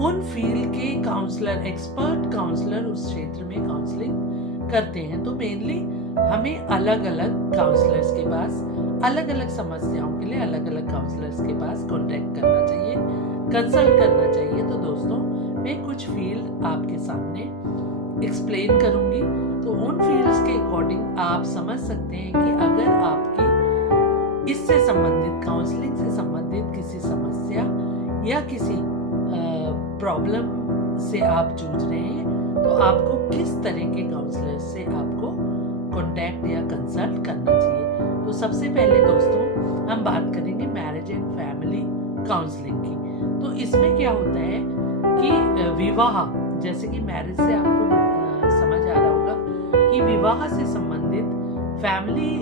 उन फील्ड के counsellor, expert counsellor उस क्षेत्र में काउंसलिंग करते हैं। तो मेनली हमें अलग अलग काउंसलर्स के पास, अलग अलग समस्याओं के लिए अलग अलग काउंसलर्स के पास कांटेक्ट करना चाहिए, कंसल्ट करना चाहिए। तो दोस्तों, मैं कुछ फील्ड आपके सामने एक्सप्लेन करूंगी। तो उन फील्ड्स के अकॉर्डिंग आप समझ सकते हैं कि अगर आपकी इससे संबंधित, काउंसलिंग से संबंधित किसी समस्या या किसी प्रॉब्लम से आप जूझ रहे हैं, तो आपको किस तरह के काउंसलर से आपको कांटेक्ट या कंसल्ट करना चाहिए। तो सबसे पहले दोस्तों हम बात करेंगे मैरिज एंड फैमिली काउंसलिंग की। तो इसमें क्या होता है कि विवाह, जैसे कि मैरिज से आपको समझ आ रहा होगा कि विवाह से संबंधित, फैमिली,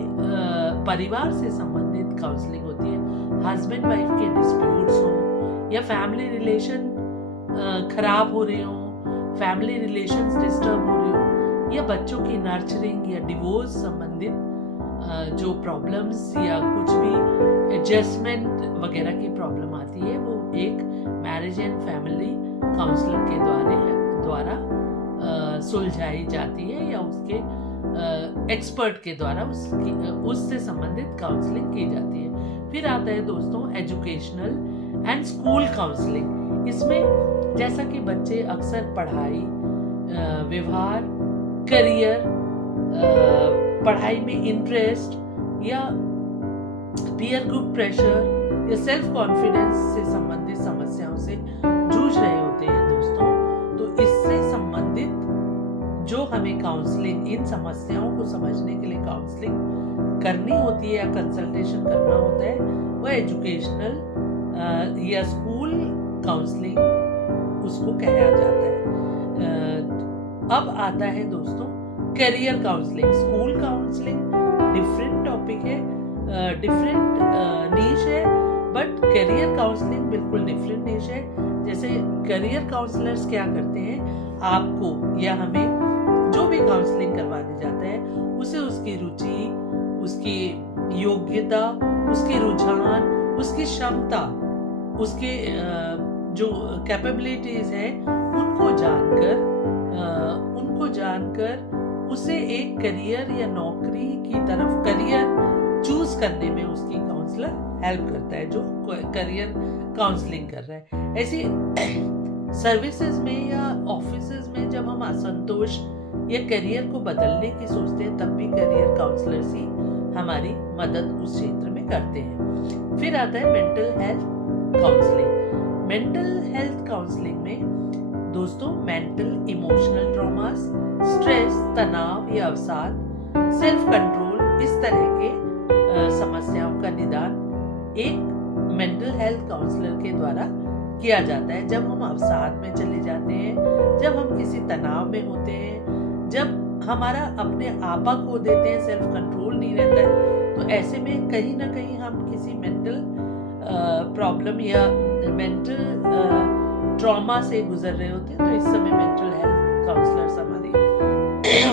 परिवार से संबंधित काउंसलिंग होती है। हस्बैंड वाइफ के डिस्प्यूट्स हों या फैमिली रिलेशन खराब हो रहे हों, फैमिली रिलेशंस डिस्टर्ब हो रहे हों, या बच्चों की नर्चरिंग या डिवोर्स संबंधित जो प्रॉब्लम्स या कुछ भी एडजस्टमेंट वगैरह की प्रॉब्लम आती है, वो एक मैरिज एंड फैमिली काउंसलर के द्वारा सुलझाई जाती है या उसके एक्सपर्ट के द्वारा उससे संबंधित काउंसलिंग की जाती है। फिर आता है दोस्तों एजुकेशनल एंड स्कूल काउंसलिंग। इसमें जैसा कि बच्चे अक्सर पढ़ाई, व्यवहार, करियर, पढ़ाई में इंटरेस्ट या पीयर ग्रुप प्रेशर या सेल्फ कॉन्फिडेंस से संबंधित समस्याओं से जूझ रहे होते हैं दोस्तों। तो इससे संबंधित जो हमें काउंसलिंग, इन समस्याओं को समझने के लिए काउंसलिंग करनी होती है या कंसल्टेशन करना होता है, वह एजुकेशनल या स्कूल काउंसलिंग उसको कहा जाता है। अब आता है दोस्तों career counselling. School counselling different topic है, डिफरेंट नीश है, बट करियर काउंसलिंग बिल्कुल डिफरेंट नीश है। जैसे करियर काउंसलर्स क्या करते हैं, आपको या हमें जो भी काउंसलिंग करवाने जाता है उसे उसकी रुचि, उसकी योग्यता, उसकी रुझान, उसकी क्षमता, उसके जो कैपेबिलिटीज हैं उनको जानकर उसे एक करियर या नौकरी की तरफ, करियर चूज करने में उसकी काउंसलर हेल्प करता है, जो करियर काउंसलिंग कर रहा है। ऐसी सर्विसेज में या ऑफिसेज में जब हम असंतोष या करियर को बदलने की सोचते हैं, तब भी करियर काउंसलर्स ही हमारी मदद उस क्षेत्र में करते हैं। फिर आता है mental health counselling. Mental health counselling में दोस्तों मेंटल इमोशनल ट्रॉमास, स्ट्रेस, तनाव या अवसाद, सेल्फ कंट्रोल, इस तरह के समस्याओं का निदान एक मेंटल हेल्थ काउंसलर के द्वारा किया जाता है। जब हम अवसाद में चले जाते हैं, जब हम किसी तनाव में होते हैं, जब हमारा अपने आपा खो देते हैं, सेल्फ कंट्रोल नहीं रहता है, तो ऐसे में कहीं ना कहीं हम किसी मेंटल प्रॉब्लम या मेंटल ट्रॉमा से गुजर रहे होते हैं। तो इस समय मेंटल हेल्थ काउंसलर्स हमारी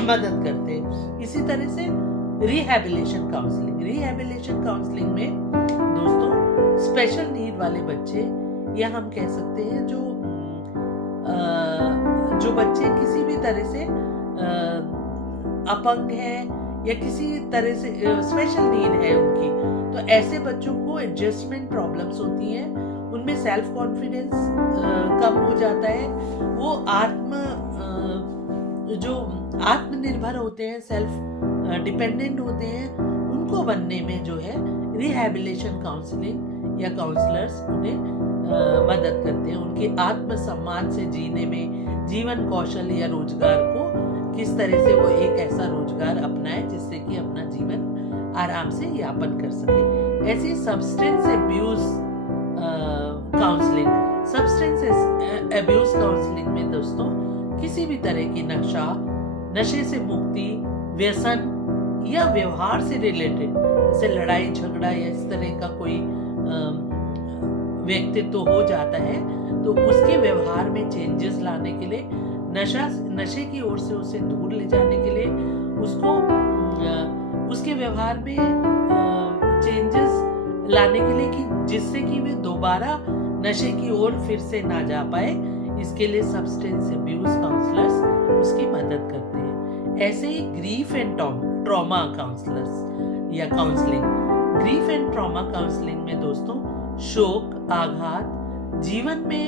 मदद करते हैं। इसी तरह से रिहैबिलिटेशन काउंसलिंग में दोस्तों स्पेशल नीड वाले बच्चे, या हम कह सकते हैं जो बच्चे किसी भी तरह से अपंग हैं या किसी तरह से स्पेशल नीड है उनकी, तो ऐसे बच्चों को एडजस्टमेंट प्रॉब्लम्स होती हैं, उनमें सेल्फ कॉन्फिडेंस कम हो जाता है, वो आत्मनिर्भर होते हैं, सेल्फ डिपेंडेंट होते हैं, उनको बनने में जो है रिहैबिलिटेशन काउंसलिंग या काउंसलर्स उन्हें मदद करते हैं। उनके आत्मसम्मान से जीने में, जीवन कौशल या रोजगार को किस तरह से वो एक ऐसा रोजगार अपनाए जिससे कि अपना जीवन आराम से यापन कर सके। ऐसी सब्सटेंस अब्यूज काउंसलिंग में दोस्तों किसी भी तरह की नशे से मुक्ति, व्यसन या व्यवहार से रिलेटेड, जैसे लड़ाई झगड़ा या इस तरह का कोई व्यक्तित्व हो जाता है, तो उसके व्यवहार में चेंजेस लाने के लिए, नशे की ओर से उसे दूर ले जाने के लिए, उसके व्यवहार में चेंजेस लाने के लिए कि जिससे कि वे दोबारा नशे की ओर फिर से ना जा पाए, इसके लिए सब्सटेंस अब्यूज काउंसलर्स उसकी मदद करते हैं। ऐसे ही ग्रीफ एंड ट्रॉमा काउंसलर्स या counselling. Grief and trauma counselling में दोस्तों शोक, आघात, जीवन में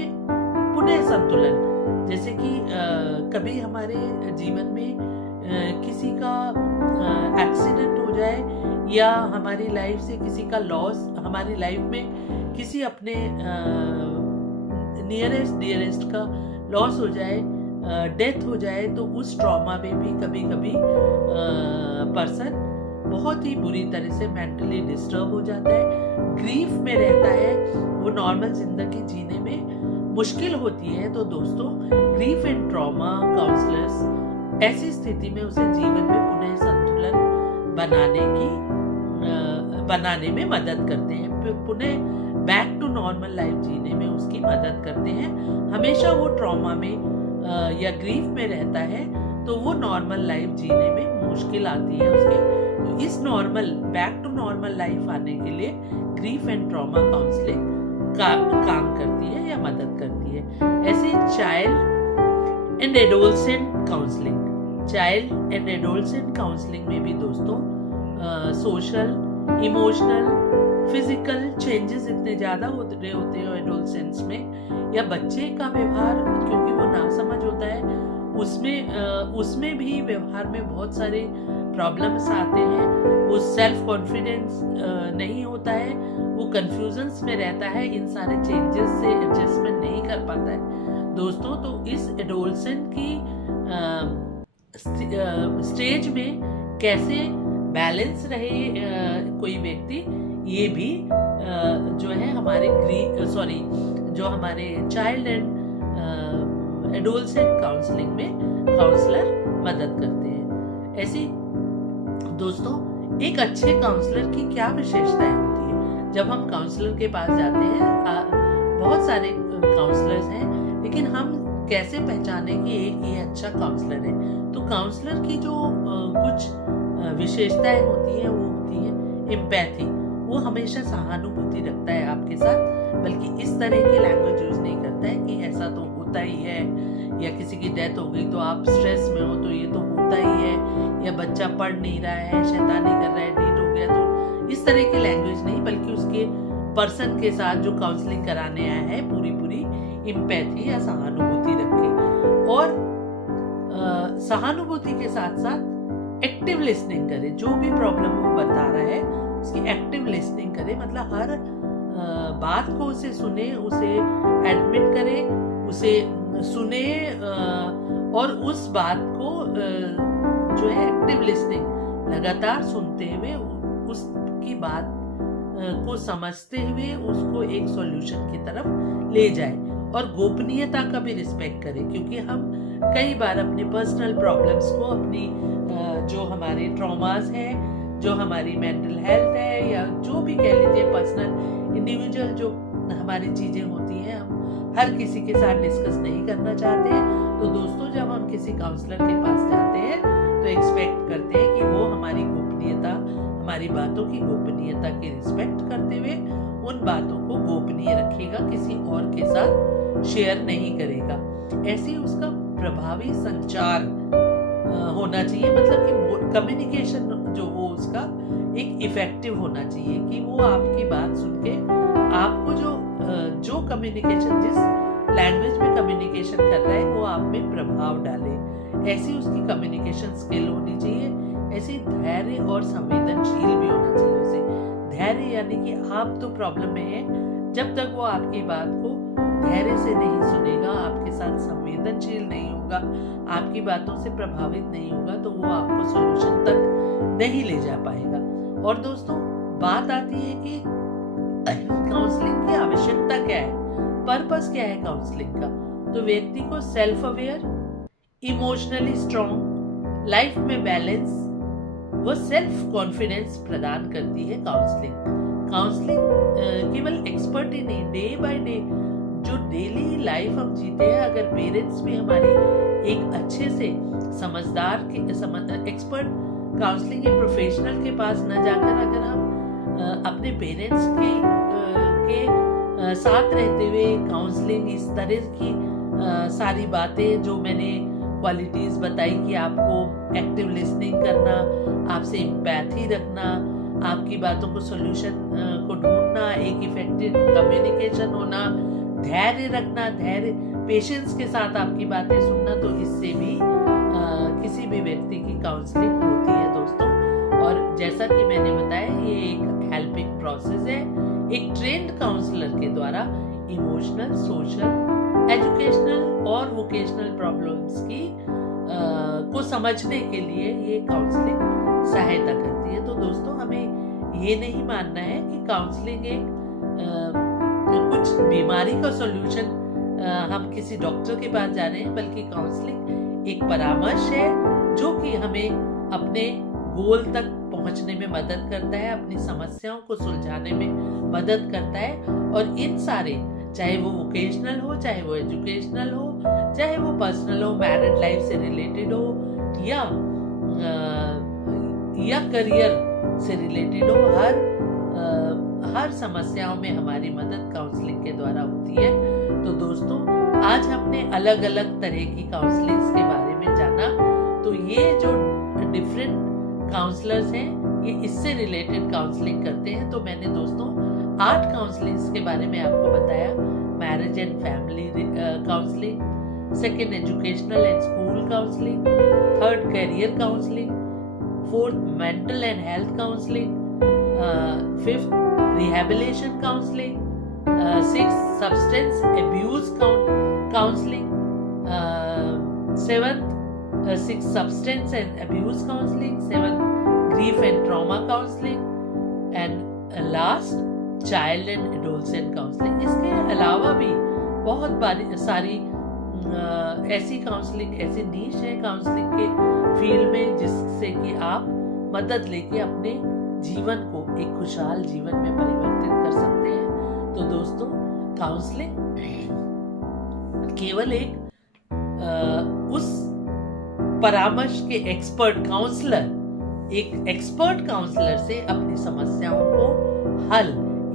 पुनः संतुलन, जैसे कि कभी हमारे जीवन में किसी का एक्सीडेंट हो जाए या हमारी लाइफ से किसी का लॉस, हमारी लाइफ में किसी अपने नियरेस्ट डियरेस्ट का लॉस हो जाए, डेथ हो जाए, तो उस ट्रॉमा में भी कभी कभी पर्सन बहुत ही बुरी तरह से मेंटली डिस्टर्ब हो जाता है, ग्रीफ में रहता है, वो नॉर्मल जिंदगी जीने में मुश्किल होती है। तो दोस्तों ग्रीफ एंड ट्रॉमा काउंसलर्स ऐसी स्थिति में उसे जीवन में पुनः संतुलन बनाने में मदद करते हैं, पुनः बैक टू नॉर्मल लाइफ जीने में उसकी मदद करते हैं। हमेशा वो ट्रॉमा में या ग्रीफ में रहता है तो वो नॉर्मल लाइफ जीने में मुश्किल आती है उसके। तो इस normal back to normal life आने के लिए ग्रीफ एंड ट्रॉमा काउंसलिंग काम करती है या मदद करती है। ऐसे child and adolescent counselling, child and adolescent counselling में भी दोस्तों सोशल, इमोशनल, फिजिकल चेंजेस इतने ज्यादा होते हैं एडोलसेंट्स में, या बच्चे का व्यवहार क्योंकि वो नासमझ होता है उसमें भी व्यवहार में बहुत सारे प्रॉब्लम्स आते हैं। वो सेल्फ कॉन्फिडेंस नहीं होता है, वो कंफ्यूजन्स में रहता है, इन सारे चेंजेस से एडजस्टमेंट नहीं कर पाता है दोस्तों। तो इस एडोलसेंट की स्टेज में कैसे बैलेंस रहे कोई व्यक्ति, ये भी जो है हमारे चाइल्ड एंड एडोलसेंट काउंसलिंग में काउंसलर मदद करते हैं। ऐसे दोस्तों एक अच्छे काउंसलर की क्या विशेषताएं होती है? जब हम काउंसलर के पास जाते हैं, बहुत सारे काउंसलर्स हैं, लेकिन हम कैसे पहचाने कि एक ये अच्छा काउंसलर है? तो काउंसलर की जो कुछ विशेषताएं होती हैं वो होती है एम्पैथी। वो हमेशा सहानुभूति रखता है आपके साथ, बल्कि इस तरह की लैंग्वेज यूज नहीं करता है कि ऐसा तो होता ही है, या किसी की डेथ हो गई तो आप स्ट्रेस में हो तो ये तो होता ही है, या बच्चा पढ़ नहीं रहा है, शैतानी कर रहा है, डेट हो गया, तो इस तरह की लैंग्वेज नहीं, बल्कि उसके पर्सन के साथ जो काउंसलिंग कराने आया है पूरी एम्पैथी या सहानुभूति रखे, और सहानुभूति के साथ साथ एक्टिव लिसनिंग करे। जो भी प्रॉब्लम वो बता रहा है उसकी एक्टिव लिसनिंग करे, मतलब हर बात को उसे सुने, उसे एडमिट करे, उसे सुने, और उस बात को जो है एक्टिव लिसनिंग लगातार सुनते हुए उसकी बात को समझते हुए उसको एक सॉल्यूशन की तरफ ले जाए, और गोपनीयता का भी रिस्पेक्ट करे। क्योंकि हम कई बार अपने पर्सनल प्रॉब्लम्स को, अपनी जो हमारे ट्रॉमास हैं, जो हमारी मेंटल हेल्थ है, या जो भी कह लीजिए पर्सनल इंडिविजुअल जो हमारी चीजें होती हैं, हम हर किसी के साथ डिस्कस नहीं करना चाहते हैं। तो दोस्तों जब हम किसी काउंसलर के पास जाते हैं तो एक्सपेक्ट करते हैं कि वो हमारी गोपनीयता, हमारी बातों की गोपनीयता की रिस्पेक्ट करते हुए उन बातों को गोपनीय रखेगा, किसी और के साथ शेयर नहीं करेगा। ऐसे ही उसका प्रभावी संचार होना चाहिए, मतलब कि कम्युनिकेशन जो हो उसका एक इफेक्टिव होना चाहिए, कि वो आपकी बात सुन के आपको जो कम्युनिकेशन, जिस लैंग्वेज में कम्युनिकेशन कर रहा है वो आप में प्रभाव डाले। ऐसी उसकी कम्युनिकेशन स्किल होनी चाहिए। ऐसे धैर्य और संवेदनशील भी होना चाहिए उसे। धैर्य यानी कि आप तो प्रॉब्लम में है, जब तक वो आपकी बात को धैर्य से नहीं सुनेगा, आपके साथ संवेदनशील नहीं होगा, आपकी बातों से प्रभावित नहीं होगा, तो वो आपको सॉल्यूशन तक नहीं ले जा पाएगा। और दोस्तों बात आती है कि काउंसलिंग की आवश्यकता क्या है, पर्पस क्या है काउंसलिंग का? तो व्यक्ति को self aware, emotionally strong, life में बैलेंस व सेल्फ कॉन्फिडेंस प्रदान करती है काउंसलिंग केवल एक्सपर्ट ही नहीं, डे बाय डे जो डेली लाइफ हम जीते हैं, अगर पेरेंट्स भी हमारी एक अच्छे से समझदार एक्सपर्ट काउंसलिंग के प्रोफेशनल के पास न जाकर अगर हम अपने पेरेंट्स के साथ रहते हुए काउंसलिंग, इस तरह की सारी बातें जो मैंने क्वालिटीज बताई कि आपको एक्टिव लिसनिंग करना, आपसे एम्पैथी रखना, आपकी बातों को सोल्यूशन को ढूंढना, एक इफेक्टिव कम्युनिकेशन होना, धैर्य रखना, धैर्य पेशेंस के साथ आपकी बातें सुनना, तो इससे भी किसी भी व्यक्ति की काउंसलिंग होती है दोस्तों। और जैसा कि मैंने बताया, ये एक हेल्पिंग प्रोसेस है। एक ट्रेन्ड काउंसलर के द्वारा इमोशनल, सोशल, एजुकेशनल और वोकेशनल प्रॉब्लम्स की को समझने के लिए ये काउंसलिंग सहायता करती है। तो दोस्तों, हमें ये नहीं मानना है कि काउंसलिंग एक कुछ बीमारी का सॉल्यूशन, हम किसी डॉक्टर के पास जा रहे हैं, बल्कि काउंसलिंग एक परामर्श है जो कि हमें अपने गोल तक पहुंचने में मदद करता है, अपनी समस्याओं को सुलझाने में मदद करता है। और इन सारे, चाहे वो वोकेशनल हो, चाहे वो एजुकेशनल हो, चाहे वो पर्सनल हो, मैरिड लाइफ से रिलेटेड हो, या करियर से रिलेटेड हो, हर समस्याओं में हमारी मदद काउंसलिंग के द्वारा होती है। तो दोस्तों, आज हमने अलग अलग तरह की काउंसलिंग के बारे में जाना। तो ये जो डिफरेंट काउंसलर्स हैं, ये इससे रिलेटेड काउंसलिंग करते हैं। तो मैंने दोस्तों 8 काउंसलिंग्स के बारे में आपको बताया। Marriage and family counselling, second educational and school counselling, third career counselling, fourth mental and health counselling, fifth rehabilitation counselling, sixth substance abuse counselling, sixth substance and abuse counselling, seventh grief and trauma counseling, and last child and adolescent counseling। इसके अलावा भी बहुत सारी ऐसी counselling, ऐसी नीश है counselling के field में, जिससे कि आप मदद लेके अपने जीवन को एक खुशहाल जीवन में परिवर्तित कर सकते हैं। तो दोस्तों, काउंसलिंग केवल एक उस परामर्श के एक्सपर्ट काउंसलर, एक एक्सपर्ट काउंसलर से अपनी समस्याओं को हल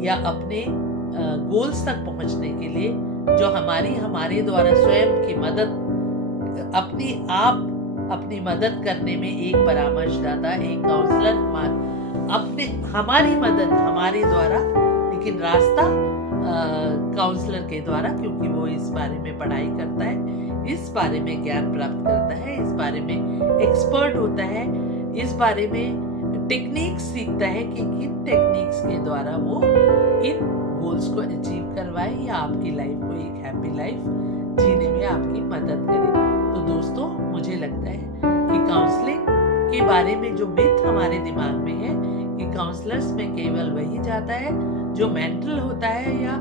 या अपने गोल्स तक पहुंचने के लिए, जो हमारे द्वारा स्वयं की मदद, अपनी मदद करने में एक परामर्शदाता, एक काउंसलर हमारी मदद हमारे द्वारा, लेकिन रास्ता काउंसलर के द्वारा, क्योंकि वो इस बारे में पढ़ाई करता है, इस बारे में ज्ञान प्राप्त करता है, इस बारे में एक्सपर्ट होता है, इस बारे में टेक्निक्स सीखता है कि किन टेक्निक्स के द्वारा वो इन गोल्स को अचीव करवाए या आपकी लाइफ को एक हैप्पी लाइफ जीने में आपकी मदद करे। तो दोस्तों, मुझे लगता है कि काउंसलिंग के बारे में जो मिथ हमारे दिमाग में है कि काउंसलर्स में केवल वही जाता है जो मेंटल होता है या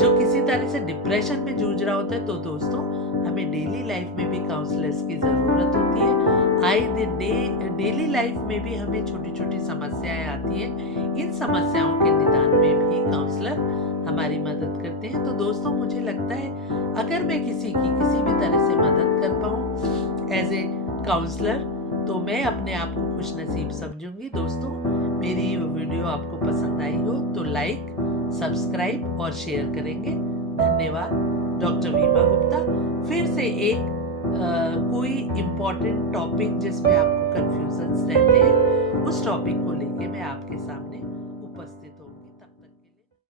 जो किसी तरह से डिप्रेशन में जूझ रहा होता है। तो दोस्तों, हमें डेली लाइफ में भी काउंसलर्स की जरूरत होती है। आए दिन डेली लाइफ में भी हमें छोटी छोटी समस्याएं आती हैं। इन समस्याओं के निदान में भी काउंसलर हमारी मदद करते हैं। तो दोस्तों, मुझे लगता है अगर मैं किसी भी तरह से मदद कर पाऊँ एज ए काउंसलर, तो मैं अपने आप को खुश नसीब समझूंगी। दोस्तों, मेरी ये वीडियो आपको पसंद आई हो तो लाइक, सब्सक्राइब और शेयर करेंगे। धन्यवाद। डॉक्टर वीमा गुप्ता, फिर से एक कोई इम्पोर्टेंट टॉपिक जिसमें आपको कंफ्यूजन्स रहते हैं, उस टॉपिक को लेके मैं आपके सामने